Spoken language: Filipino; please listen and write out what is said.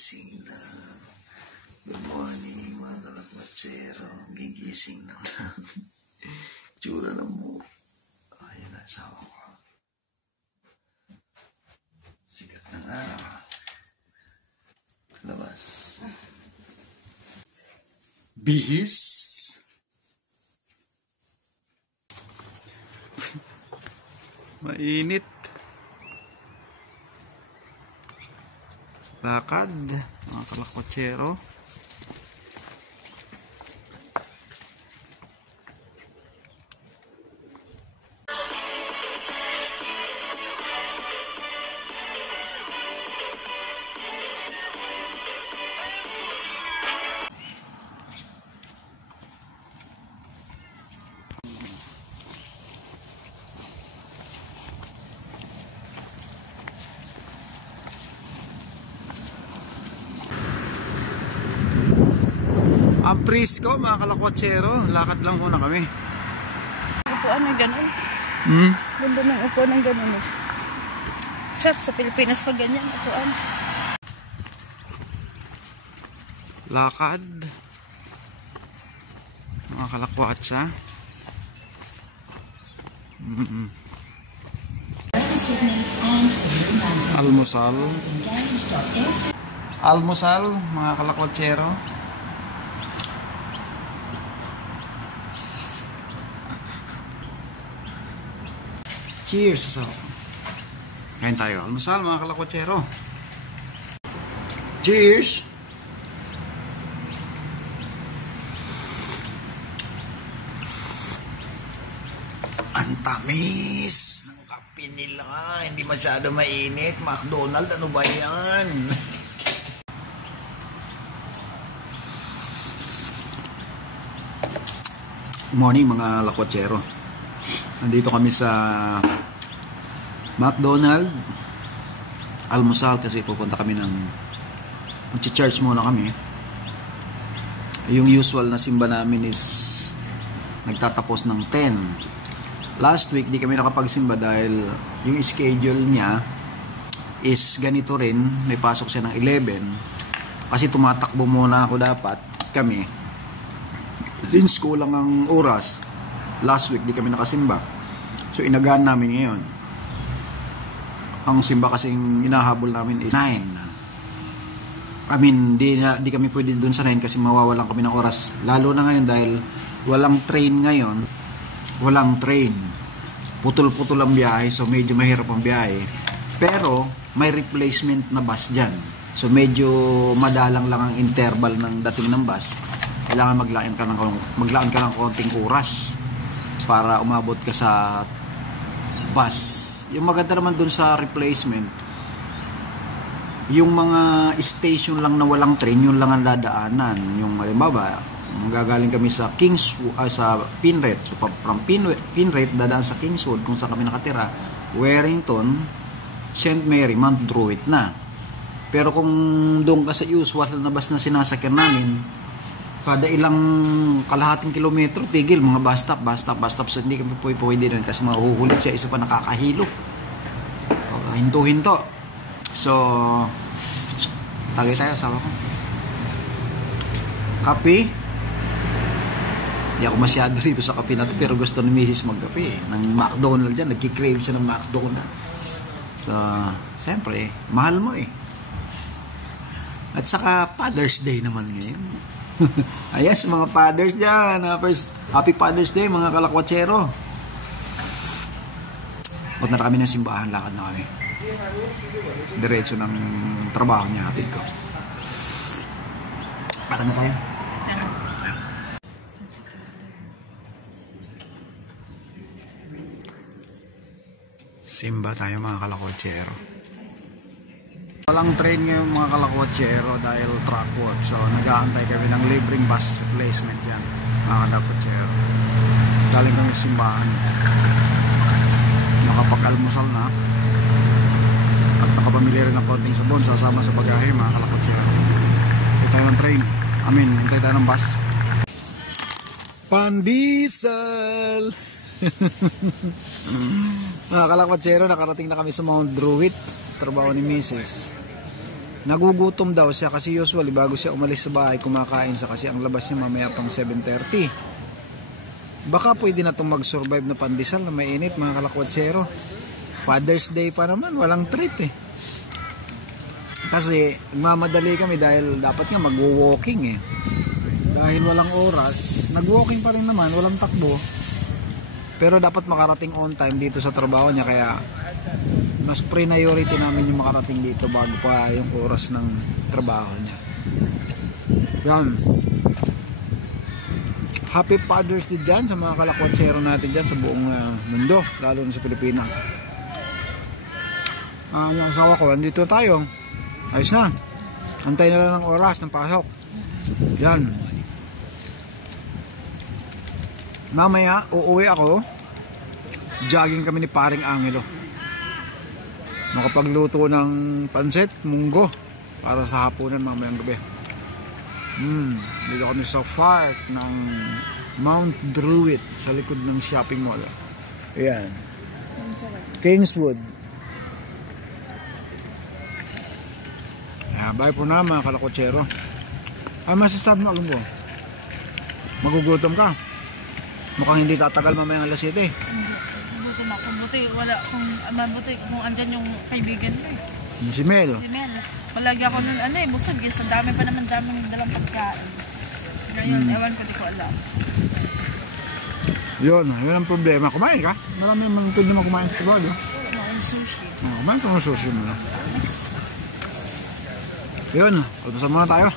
Gising na. Good morning mga kalakwatsero. Gigising na lang. Tsura na mo. Ayan na, asawa ko. Sikat ng araw. Labas. Bihis. Mainit. Lakad, mga kalakwatsero. Ang Prisco, mga kalakwatsero, lakad lang muna kami. Upuan ng ganun. Ganda ng upuan ng ganun. Sarap sa Pilipinas pag ganyan, upuan. Lakad. Mga kalakwatsa. Almusal. Almusal, mga kalakwatsero. Cheers! So, ngayon tayo. Almusal, mga kalakwatsero. Cheers! Ang tamis ng kape nila. Hindi masyado mainit. McDonald's, ano ba yan? Morning, mga lakwatsero. Nandito kami sa McDonald's almusal kasi pupunta kami ng mag-charge muna kami. Yung usual na simba namin is nagtatapos ng 10. Last week di kami nakapagsimba dahil yung schedule niya is ganito rin, may pasok siya ng 11 kasi tumatakbo muna ako dapat kami. Lins ko lang ang oras. Last week di kami nakasimba. So inagaan namin ngayon. Ang simba kasing inahabol namin is 9. I mean, di kami pwede dun sa 9 kasi mawawalan kami ng oras. Lalo na ngayon dahil walang train ngayon. Walang train. Putol-putol ang biyahe, so medyo mahirap ang biyahe. Pero may replacement na bus dyan. So medyo madalang lang ang interval ng dating ng bus. Kailangan maglaan ka ng konting oras para umabot ka sa bus. Yung maganda naman dun sa replacement, yung mga station lang na walang train, yun lang ang dadaanan. Yung halimbawa, magagaling kami sa sa Pinret. So from Pinret, dadaan sa Kingswood kung saan kami nakatira. Warrington, St. Mary, Mount Druitt na. Pero kung doon ka sa usual na bus na sinasakyan namin, kada ilang kalahating kilometro, tigil, mga bus stop. So hindi kami pwede rin kasi mahuhulit siya, isa pa nakakahilo. Hinto-hinto. So, tagay tayo, asawa ko. Kape. Hindi ako masyado rito sa kape na to, pero gusto ni Mrs. magkape. Ng McDonald's dyan, nagkikrave siya ng McDonald's. So, siyempre, mahal mo eh. At saka, Father's Day naman ngayon. Ayos, mga fathers dyan. Happy Father's Day, mga kalakwatsero. Punta na kami ng simbahan, lakad na kami. Diretso ng trabaho niya, hatid ko. Para na tayo. Simba tayo, mga kalakwatsero. Walang train ngayon, mga kalakwatsero, dahil truck work. So nag-aantay kami ng libreng bus replacement yan, mga kalakwatsero. Galing kami sa simbahan, nakapag-almusal na at nakapamili rin ng konting sabon sasama sa bagahe, mga kalakwatsero. Hintay tayo ng train, hintay tayo ng bus. Pandesal. Mga kalakwatsero, nakarating na kami sa Mount Druitt, trabaho ni Mrs. nagugutom daw siya kasi usually bago siya umalis sa bahay kumakain siya kasi ang labas niya mamaya pang 7:30. Baka pwede na itong mag-survive na pandesal na mainit mga kalakwatsero. Father's Day pa naman, walang treat eh. Kasi nagmamadali kami dahil dapat nga mag-walking eh. Dahil walang oras, nag-walking pa rin naman, walang takbo. Pero dapat makarating on time dito sa trabaho niya kaya mas priority namin yung makarating dito bago pa yung oras ng trabaho niya. Yan. Happy Father's Day dyan sa mga kalakwatsero natin dyan sa buong mundo, lalo na sa Pilipinas. Yung asawa ko, andito tayo. Ayos na. Antay na lang ng oras ng pasok. Yan. Mamaya, uuwi ako. Jogging kami ni Paring Angelo. Makapagluto ng pansit, munggo para sa hapunan mamayang gabi. Dito kami sa park ng Mount Druitt sa likod ng shopping mall. Ayan. Kingswood. Ayan, bye po na mga kalakwatsero. Ay masasabi mo, alam ko, magugutom ka. Mukhang hindi tatagal mamayang alas 7. Buti mabuti, wala kung mabuti kung andyan yung kaibigan mo. Si Mel. Si Mel. Palagi ako nun busog. Sa dami pa naman daming dalang pagkain. Ngayon, ewan ko, di ko alam. Yun ang problema. Kumain ka? Marami naman pwede mo kumain sa balo. Sushi. Kumain ka ng sushi mo na. Next. Yun, alpasan muna tayo.